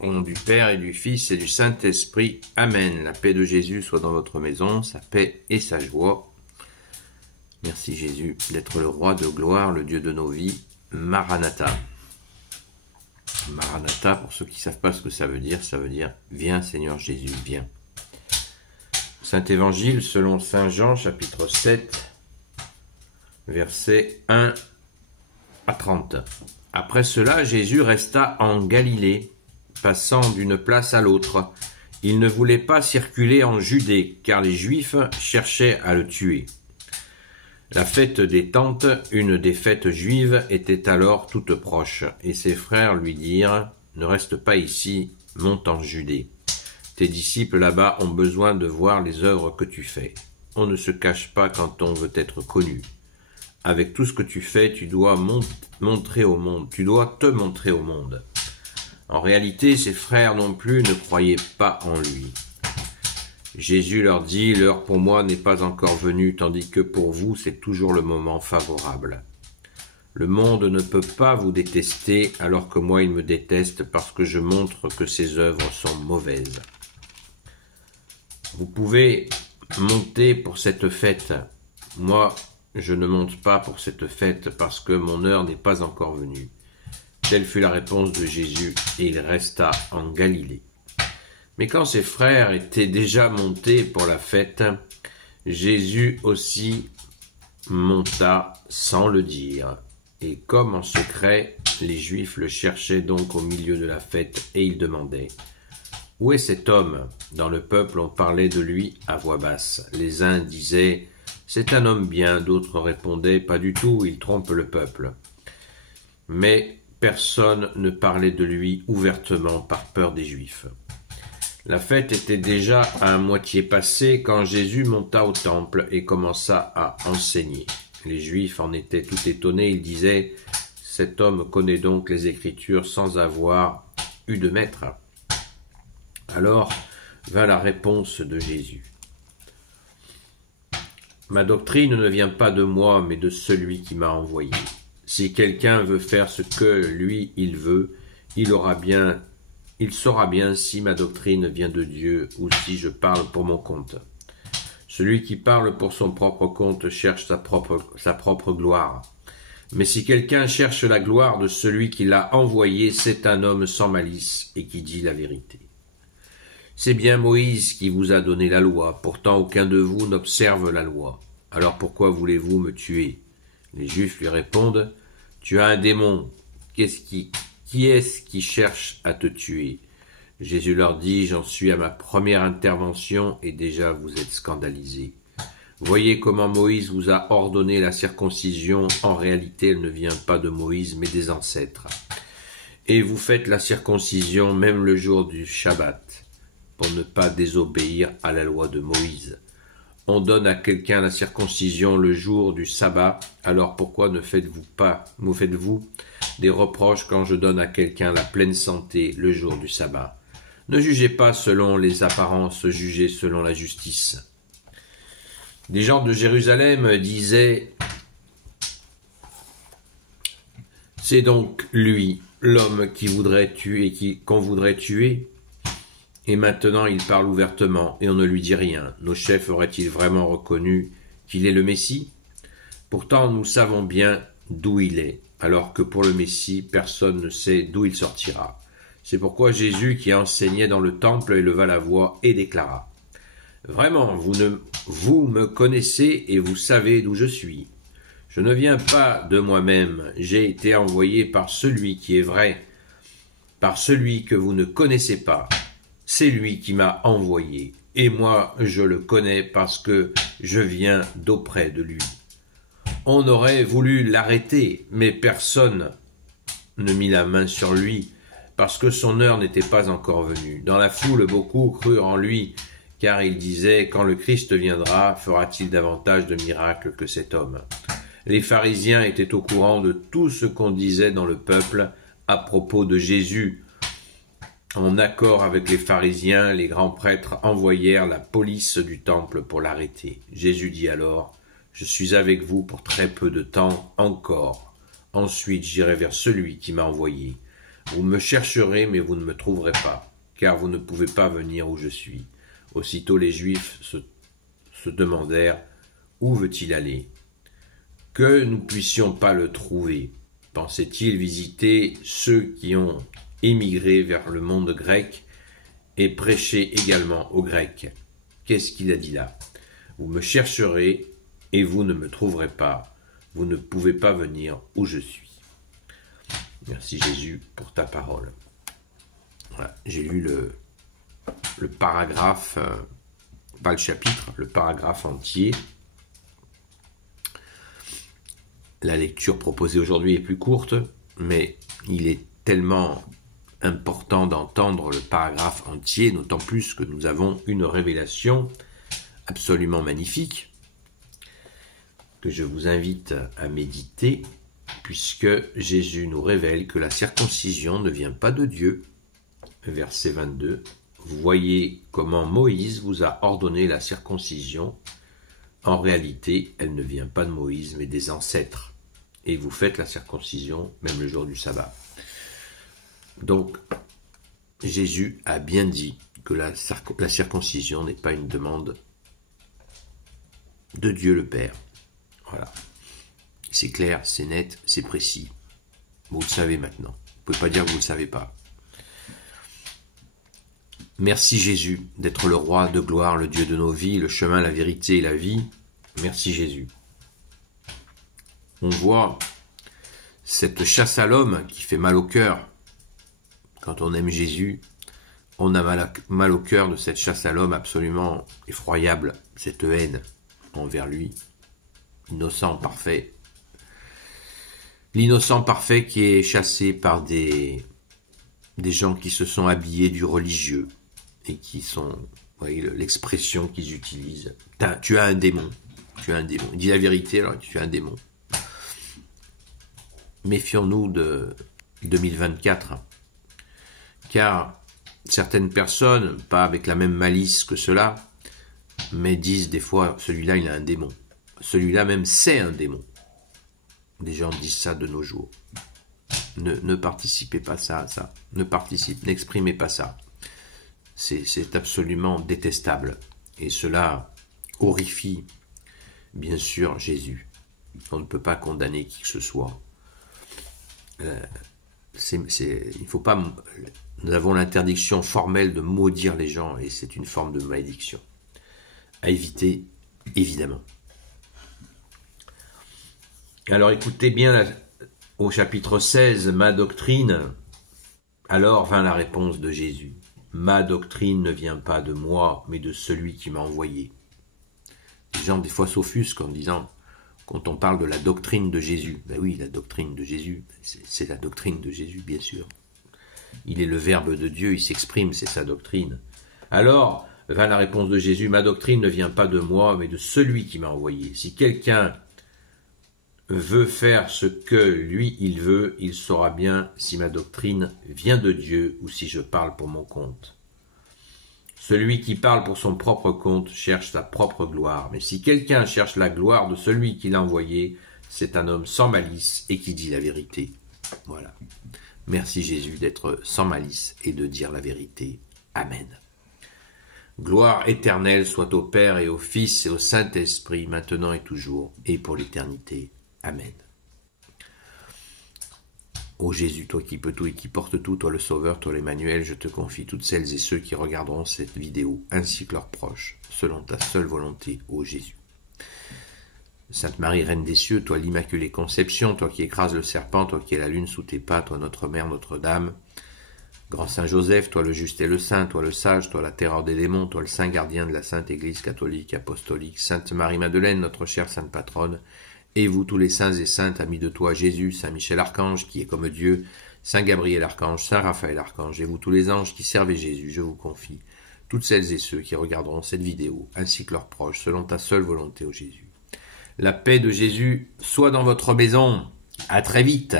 Au nom du Père et du Fils et du Saint-Esprit. Amen. La paix de Jésus soit dans votre maison, sa paix et sa joie. Merci Jésus d'être le roi de gloire, le Dieu de nos vies. Maranatha. Maranatha, pour ceux qui ne savent pas ce que ça veut dire viens Seigneur Jésus, viens. Saint Évangile selon Saint Jean, chapitre 7, versets 1 à 30. Après cela, Jésus resta en Galilée, passant d'une place à l'autre. Il ne voulait pas circuler en Judée, car les Juifs cherchaient à le tuer. La fête des Tentes, une des fêtes juives, était alors toute proche, et ses frères lui dirent « Ne reste pas ici, monte en Judée. Tes disciples là-bas ont besoin de voir les œuvres que tu fais. On ne se cache pas quand on veut être connu. Avec tout ce que tu fais, tu dois montrer au monde, tu dois te montrer au monde. » En réalité, ses frères non plus ne croyaient pas en lui. Jésus leur dit, « L'heure pour moi n'est pas encore venue, tandis que pour vous, c'est toujours le moment favorable. Le monde ne peut pas vous détester, alors que moi, il me déteste parce que je montre que ses œuvres sont mauvaises. Vous pouvez monter pour cette fête. Moi, je ne monte pas pour cette fête parce que mon heure n'est pas encore venue. » Telle fut la réponse de Jésus, et il resta en Galilée. Mais quand ses frères étaient déjà montés pour la fête, Jésus aussi monta sans le dire. Et comme en secret, les Juifs le cherchaient donc au milieu de la fête, et ils demandaient « Où est cet homme ?» Dans le peuple, on parlait de lui à voix basse. Les uns disaient « C'est un homme bien », d'autres répondaient « Pas du tout, il trompe le peuple. » Mais personne ne parlait de lui ouvertement par peur des Juifs. La fête était déjà à moitié passée quand Jésus monta au temple et commença à enseigner. Les Juifs en étaient tout étonnés, ils disaient « Cet homme connaît donc les Écritures sans avoir eu de maître. » Alors vint la réponse de Jésus. « Ma doctrine ne vient pas de moi, mais de celui qui m'a envoyé. Si quelqu'un veut faire ce que lui il veut, il saura bien si ma doctrine vient de Dieu ou si je parle pour mon compte. Celui qui parle pour son propre compte cherche sa propre gloire. Mais si quelqu'un cherche la gloire de celui qui l'a envoyé, c'est un homme sans malice et qui dit la vérité. C'est bien Moïse qui vous a donné la loi, pourtant aucun de vous n'observe la loi. Alors pourquoi voulez-vous me tuer ?» Les Juifs lui répondent « Tu as un démon. Qui est-ce qui cherche à te tuer ?» Jésus leur dit « J'en suis à ma première intervention et déjà vous êtes scandalisés. Voyez comment Moïse vous a ordonné la circoncision. En réalité, elle ne vient pas de Moïse, mais des ancêtres. Et vous faites la circoncision même le jour du Shabbat, pour ne pas désobéir à la loi de Moïse. On donne à quelqu'un la circoncision le jour du sabbat, alors pourquoi me faites-vous des reproches quand je donne à quelqu'un la pleine santé le jour du sabbat? Ne jugez pas selon les apparences, jugez selon la justice. » Des gens de Jérusalem disaient « C'est donc lui, l'homme qu'on voudrait tuer. Et maintenant il parle ouvertement, et on ne lui dit rien. Nos chefs auraient-ils vraiment reconnu qu'il est le Messie? Pourtant nous savons bien d'où il est, alors que pour le Messie, personne ne sait d'où il sortira. C'est pourquoi Jésus, qui enseignait dans le temple, éleva la voix et déclara « Vraiment, vous me connaissez et vous savez d'où je suis. Je ne viens pas de moi-même, j'ai été envoyé par celui qui est vrai, par celui que vous ne connaissez pas. C'est lui qui m'a envoyé, et moi je le connais parce que je viens d'auprès de lui. On aurait voulu l'arrêter, mais personne ne mit la main sur lui, parce que son heure n'était pas encore venue. Dans la foule, beaucoup crurent en lui, car il disait « Quand le Christ viendra, fera-t-il davantage de miracles que cet homme ?» Les pharisiens étaient au courant de tout ce qu'on disait dans le peuple à propos de Jésus. En accord avec les pharisiens, les grands prêtres envoyèrent la police du temple pour l'arrêter. Jésus dit alors « Je suis avec vous pour très peu de temps encore. Ensuite, j'irai vers celui qui m'a envoyé. Vous me chercherez, mais vous ne me trouverez pas, car vous ne pouvez pas venir où je suis. » Aussitôt les Juifs se demandèrent « Où veut-il aller ? Que nous puissions pas le trouver. » Pensait-il visiter ceux qui ont émigré vers le monde grec et prêcher également aux Grecs. Qu'est-ce qu'il a dit là ? Vous me chercherez et vous ne me trouverez pas. Vous ne pouvez pas venir où je suis. Merci Jésus pour ta parole. Voilà, j'ai lu le paragraphe, pas le chapitre, le paragraphe entier. La lecture proposée aujourd'hui est plus courte, mais il est tellement important d'entendre le paragraphe entier, d'autant plus que nous avons une révélation absolument magnifique que je vous invite à méditer, puisque Jésus nous révèle que la circoncision ne vient pas de Dieu. Verset 22. Vous voyez comment Moïse vous a ordonné la circoncision. En réalité, elle ne vient pas de Moïse, mais des ancêtres. Et vous faites la circoncision, même le jour du sabbat. Donc, Jésus a bien dit que la circoncision n'est pas une demande de Dieu le Père. Voilà. C'est clair, c'est net, c'est précis. Vous le savez maintenant. Vous ne pouvez pas dire que vous ne le savez pas. Merci Jésus d'être le roi de gloire, le Dieu de nos vies, le chemin, la vérité et la vie. Merci Jésus. On voit cette chasse à l'homme qui fait mal au cœur. Quand on aime Jésus, on a mal au cœur de cette chasse à l'homme absolument effroyable, cette haine envers lui, innocent, parfait. L'innocent parfait qui est chassé par des gens qui se sont habillés du religieux et qui sont, vous voyez l'expression qu'ils utilisent. Tu as un démon, tu as un démon. Il dit la vérité, alors tu as un démon. Méfions-nous de 2024, car certaines personnes, pas avec la même malice que cela, mais disent des fois, celui-là il a un démon. Celui-là même c'est un démon. Des gens disent ça de nos jours. Ne participez pas à ça. N'exprimez pas ça. C'est absolument détestable. Et cela horrifie, bien sûr, Jésus. On ne peut pas condamner qui que ce soit. Il faut pas. Nous avons l'interdiction formelle de maudire les gens et c'est une forme de malédiction. À éviter, évidemment. Alors écoutez bien au chapitre 16, ma doctrine. Alors vint la réponse de Jésus. Ma doctrine ne vient pas de moi, mais de celui qui m'a envoyé. Les gens des fois s'offusquent en disant, quand on parle de la doctrine de Jésus, ben oui, la doctrine de Jésus, c'est la doctrine de Jésus, bien sûr. Il est le Verbe de Dieu, il s'exprime, c'est sa doctrine. Alors vint la réponse de Jésus, ma doctrine ne vient pas de moi, mais de celui qui m'a envoyé. Si quelqu'un veut faire ce que lui il veut, il saura bien si ma doctrine vient de Dieu ou si je parle pour mon compte. Celui qui parle pour son propre compte cherche sa propre gloire, mais si quelqu'un cherche la gloire de celui qui l'a envoyé, c'est un homme sans malice et qui dit la vérité. Voilà. Merci Jésus d'être sans malice et de dire la vérité. Amen. Gloire éternelle soit au Père et au Fils et au Saint-Esprit, maintenant et toujours, et pour l'éternité. Amen. Ô Jésus, toi qui peux tout et qui portes tout, toi le Sauveur, toi l'Emmanuel, je te confie toutes celles et ceux qui regarderont cette vidéo, ainsi que leurs proches, selon ta seule volonté, ô Jésus. Sainte Marie, Reine des cieux, toi l'Immaculée Conception, toi qui écrases le serpent, toi qui es la lune sous tes pas, toi notre Mère, Notre-Dame, Grand Saint Joseph, toi le juste et le saint, toi le sage, toi la terreur des démons, toi le saint gardien de la Sainte Église catholique, apostolique, Sainte Marie-Madeleine, notre chère Sainte Patronne, et vous tous les saints et saintes, amis de toi, Jésus, Saint Michel Archange, qui est comme Dieu, Saint Gabriel Archange, Saint Raphaël Archange, et vous tous les anges qui servez Jésus, je vous confie, toutes celles et ceux qui regarderont cette vidéo, ainsi que leurs proches, selon ta seule volonté, ô Jésus. La paix de Jésus soit dans votre maison. À très vite.